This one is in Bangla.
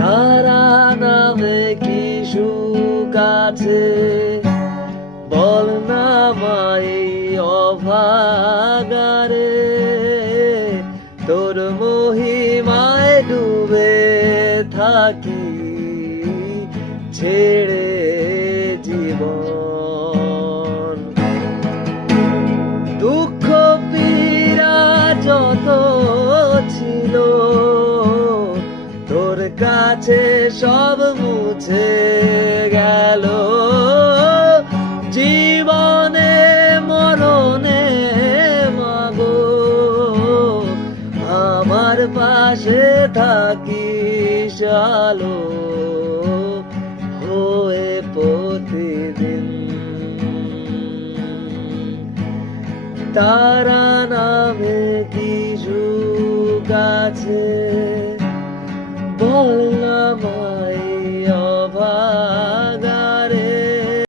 তারা নামে কি সুখ আছে, বল না মাই অভাগারে। তোর মহিমায় ডুবে থাকি, ছেড়ে জীবন। দুঃখ পীড়া যত ছিল, তোর কাছে সব মুছে গেল। জীবনে মরণে মাগো, আমার পাশে থাকিস আলো হয়ে প্রতিদিন। তারা নামে কি সুখ আছে, বল না মাই